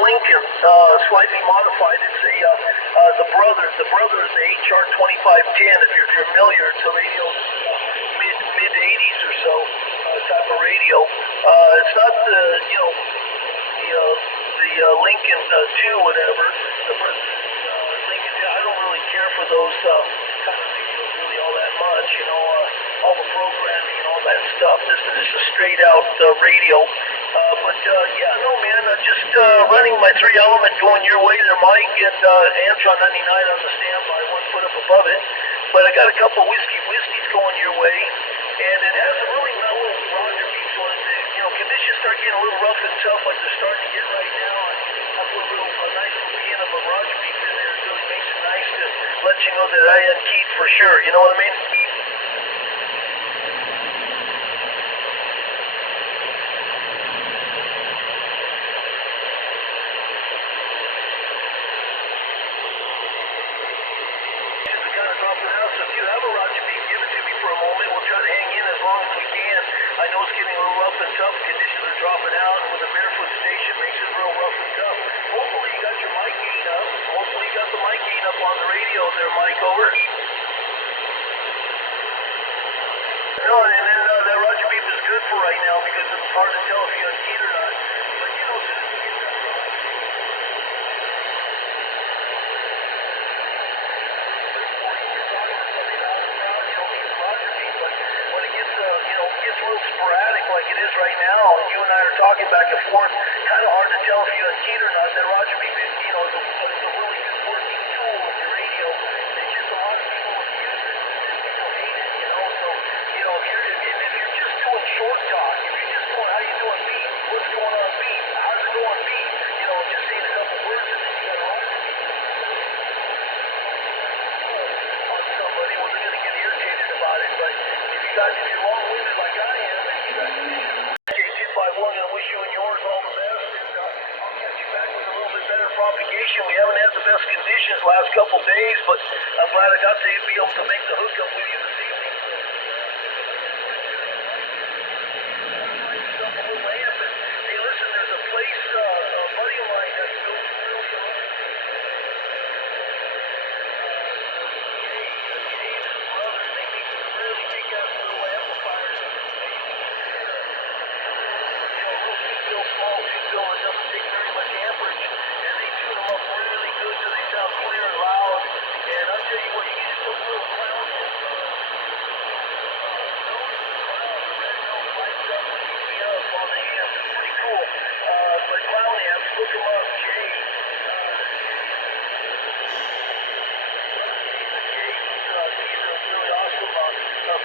Lincoln, slightly modified. It's the brother is the HR 2510. If you're familiar, it's a radio mid 80s or so type of radio. It's not the Lincoln 2 whatever. The Lincoln, I don't really care for those kind of radios really all that much. All the programming and all that stuff. This is just a straight out radio. Yeah, no, man, just running my 3-element going your way there, Mike, and Antron 99 on the standby, 1 foot up above it. But I got a couple whiskeys going your way, and it hasn't really mellowed Roger beats on it. Conditions start getting a little rough and tough like they're starting to get right now. I put a nice little can of a Roger beat in there. It really makes it nice to let you know that I had keyed for sure. You know what I mean? I know it's getting a little rough and tough. Conditions are dropping out, and with a barefoot station makes it real rough and tough. Hopefully you got your mic gain up. Hopefully you got the mic gain up on the radio there, Mike, over. No, and then that Roger beep is good for right now because it's hard to tell if you got keyed or not. But as soon as you get that sporadic like it is right now, and you and I are talking back and forth, kind of hard to tell if you have keyed or not. That Roger beep is, is a really good working tool on your radio. It's just a lot of people abuse it, and people hate it, So, if you're just doing short talk, if you're just doing, how you doing, beat? What's going on, beat? How's it going, beat? Just saying a couple words, and then you got a Roger beep on somebody, well, they're going to get irritated about it. But if you're long-winded like I am, I'm going to wish you and yours all the best, and I'll catch you back with a little bit better propagation. We haven't had the best conditions last couple days, but I'm glad I got to be able to make the hookup with you this evening. Hey, listen, there's a place, a buddy of mine that's built really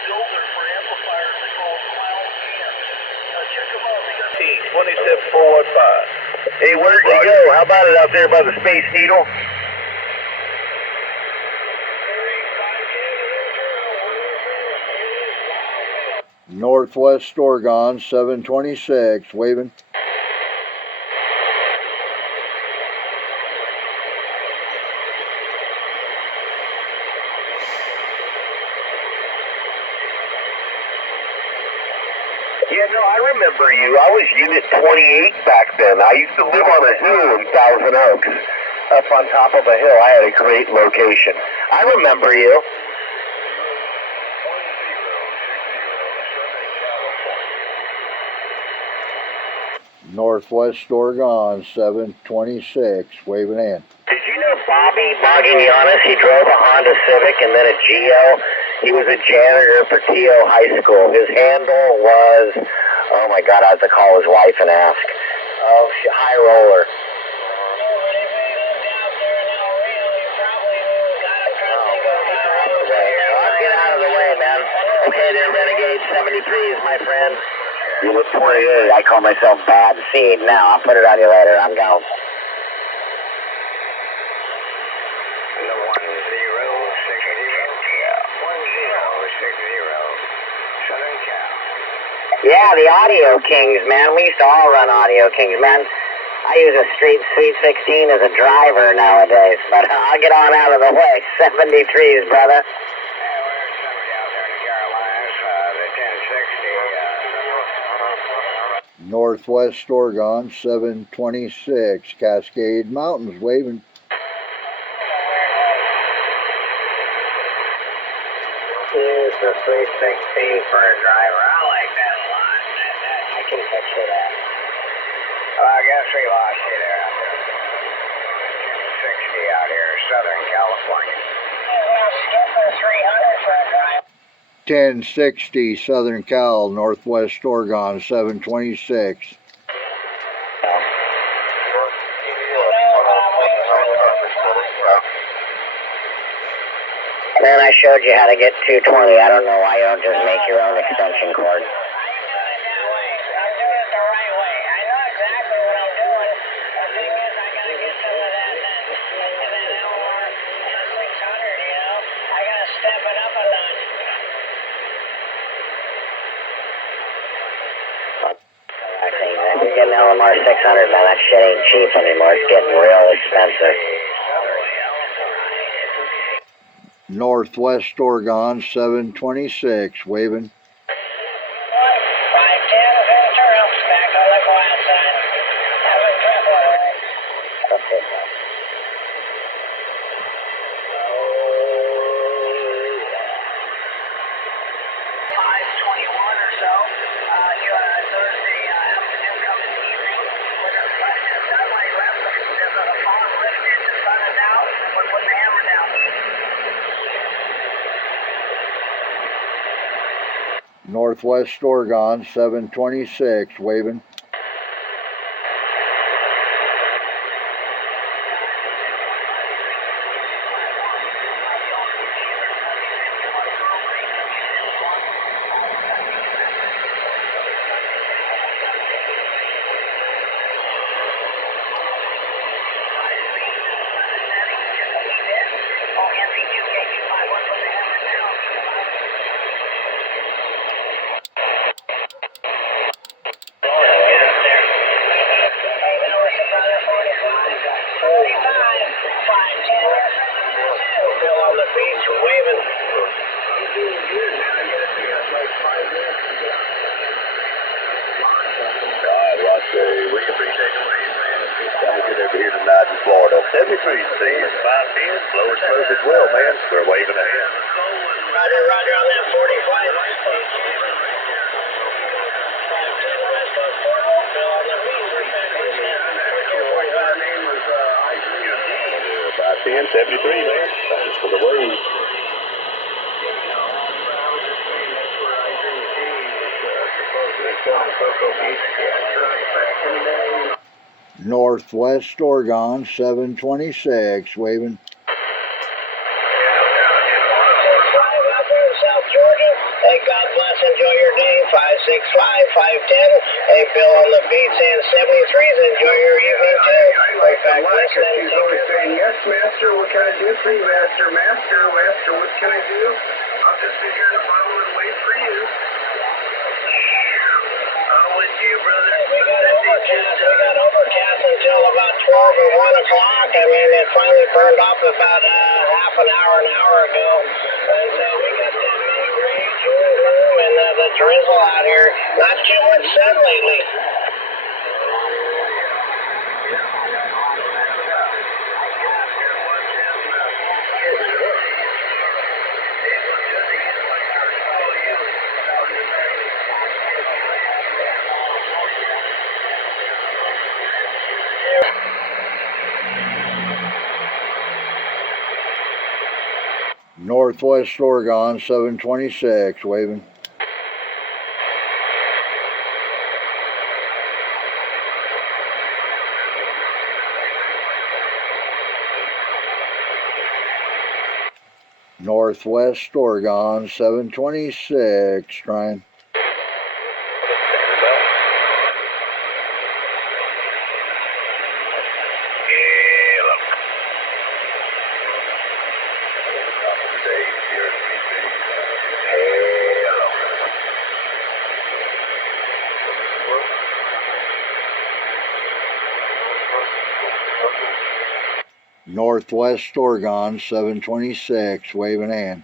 builder for amplifiers. They call them Clown amps. Check them out. They got 27415. Hey, where'd you go? How about it out there by the Space Needle? Northwest Oregon, 726, waving. Yeah, no, I remember you. I was Unit 28 back then. I used to live on a hill in Thousand Oaks, up on top of a hill. I had a great location. I remember you. Northwest Oregon, 726, waving in. Did you know Bobby Boggianis? He drove a Honda Civic and then a Geo. He was a janitor for T.O. High School. His handle was, oh my God, I have to call his wife and ask. Oh, High Roller. Get out of the way, man. Okay, then Renegade 73s, my friend. Unit 28, I call myself Bad Seed now. I'll put it on you later. I'm gone. Yeah, the Audio Kings, man. We used to all run Audio Kings, man. I use a Street Sweet 16 as a driver nowadays, but I'll get on out of the way. 73s, brother. Northwest Oregon, 726, Cascade Mountains, waving. Use the 316 for a driver. I like that a lot. I can picture that. I guess we lost you there. 1060 out here, Southern California. Well, skip the 300 for a drive. 1060, Southern Cal, Northwest Oregon, 726. Man, I showed you how to get 220. I don't know why you don't just make your own extension cord. If you get an LMR 600, man, that shit ain't cheap anymore. It's getting real expensive. Northwest Oregon, 726, waving. 510 Ventura, back on the quiet side. Have a triple. Okay. 521 or so. You on a Thursday afternoon coming evening. With a satellite left, there's a fallen lifted, the sun is out, and we're putting the hammer down. Northwest Oregon, 726, waving. Here tonight in Florida. 73 C is 510. Slow and smooth as well, man. We're waving ahead. Roger, roger on that 45. About 10, 73, man. Thanks for the wave. Northwest Oregon, 726, waving. Hey, God bless, enjoy your day. 565, 510. Hey, Bill on the beat saying 73s, enjoy your evening too. Like the Master, she's always saying, yes, Master, what can I do for you, Master? Master, Master, what can I do? I'll just sit here in the bottle and wait for you. I'm with you, brother. We got overcast until about 12 or 1 o'clock. I mean, it finally burned off about half an hour ago. And so we got that big rage and the drizzle out here. Not too much sun lately. Northwest Oregon, 726, waving. Northwest Oregon, 726, trying. Northwest Oregon, 726, waving hand.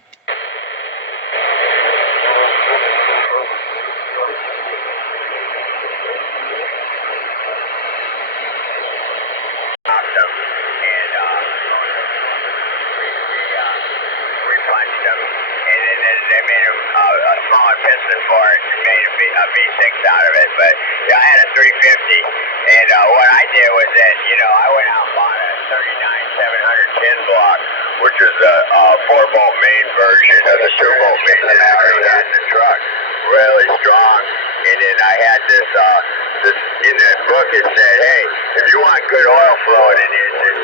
something for it and made a V6 out of it. But yeah, I had a 350, and what I did was that, I went out and bought a 39 700 pin block, which is a 4-volt main version of the 2-volt main that I already had in the truck. Really strong. And then I had this in that book it said, hey, if you want good oil flow in an engine,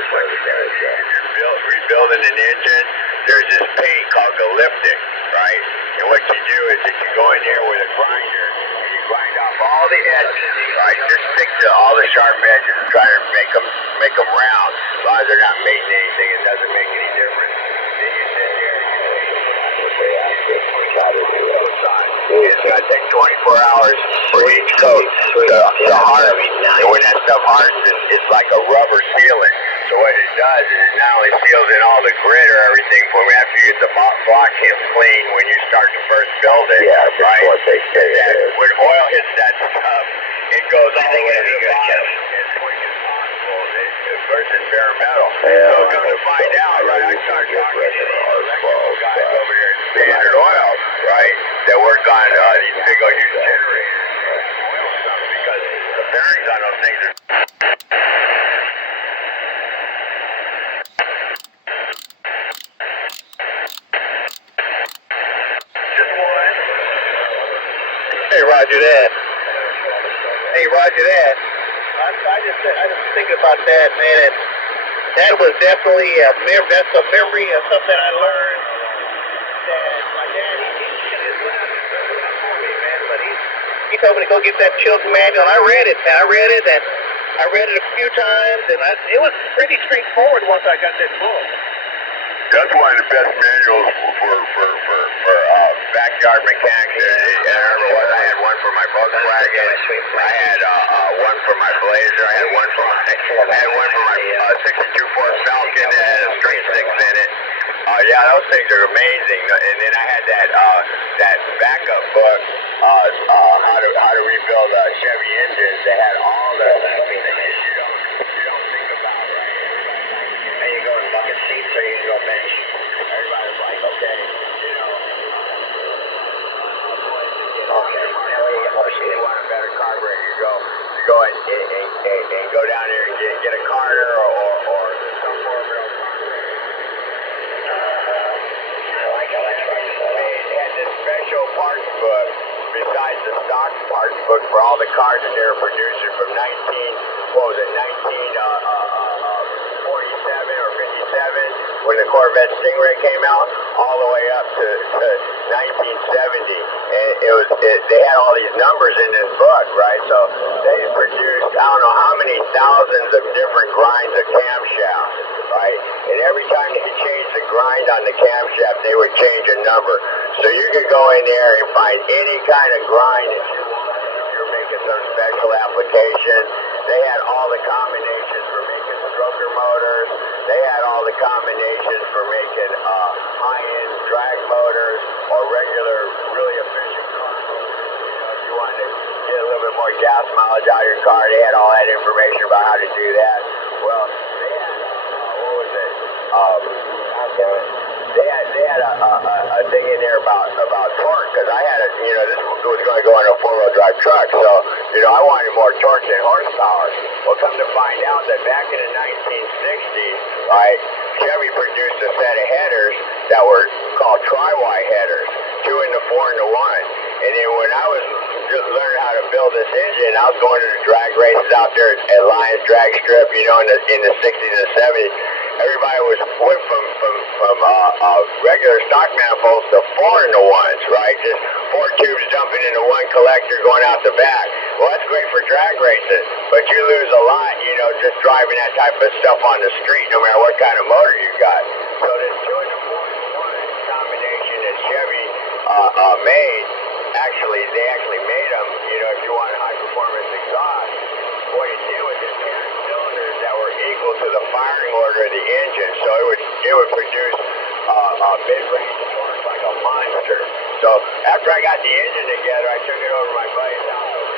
rebuilding an engine, there's this paint called Galiptic, right? And what you do is that you go in there with a grinder and you grind off all the edges, right? Just stick to all the sharp edges and try to make them round. As long as they're not making anything, it doesn't make any difference. Then you sit there and it's going to take 24 hours for each coat to harden. And when that stuff hardens, it's like a rubber sealant. So what it does is it not only seals in all the grit or everything from after you get the block clean when you start to first build it. Yeah, right. When oil hits that stuff, it goes all the way to the bottom as quick as possible versus bare metal. So come to find out, right, I started talking to these electrical guys over here at Standard Oil, right, that work on these big old huge generators and oil stuff because the bearings on those things are Hey, Roger that. Hey, Roger that. I just thinking about that, man. That was definitely that's a memory of something I learned. That my dad, he for me, man. But he told me to go get that Chilton manual. And I read it, man. I read it a few times, and it was pretty straightforward once I got that book. That's one of the best manuals for backyard mechanics. I remember I had one for my Volkswagen. I had one for my Blazer. I had one for my 62 Ford Falcon that had a straight 6 in it. Yeah, those things are amazing. And then I had that backup book, how to rebuild Chevy engines. They had all the things you don't think about, right? And you go in bucket seats or you go bench. Everybody's like, okay, okay, you want a better carburetor, you go and go down there and get a Carter or some form of carburetor. I like how that's right. They had this special parts book besides the stock parts book for all the cars that they were producing from 1947 or 57 when the Corvette Stingray came out, all the way up to 1970, and they had all these numbers in this book, right? So they produced I don't know how many thousands of different grinds of camshaft, right? And every time they changed the grind on the camshaft, they would change a number. So you could go in there and find any kind of grind that you wanted if you're making some special application. They had all the combinations for making stroker motors. They had all the combinations for making high-end drag motors or regular, really efficient car motors. If you wanted to get a little bit more gas mileage out of your car, they had all that information about how to do that. Well, they had, what was it? They had a thing in there about torque, because I had this was going to go in a 4-wheel drive truck, so, I wanted more torque than horsepower. Well, come to find out that back in the 1960s, right, Chevy produced a set of headers that were called tri-Y headers, 2 into 4 into 1. And then when I was just learning how to build this engine, I was going to the drag races out there at Lions Drag Strip, in the 60s and 70s. Everybody went from regular stock manifolds to 4 into 1s, right? Just 4 tubes dumping into 1 collector going out the back. Well, that's great for drag racing, but you lose a lot, just driving that type of stuff on the street, no matter what kind of motor you got. So this 2 into 4 into 1 combination that Chevy made, they actually made them, if you want a high performance exhaust. What you did was just had cylinders that were equal to the firing order of the engine, so it would produce mid-range torque like a monster. So after I got the engine together, I took it over to my buddy's house.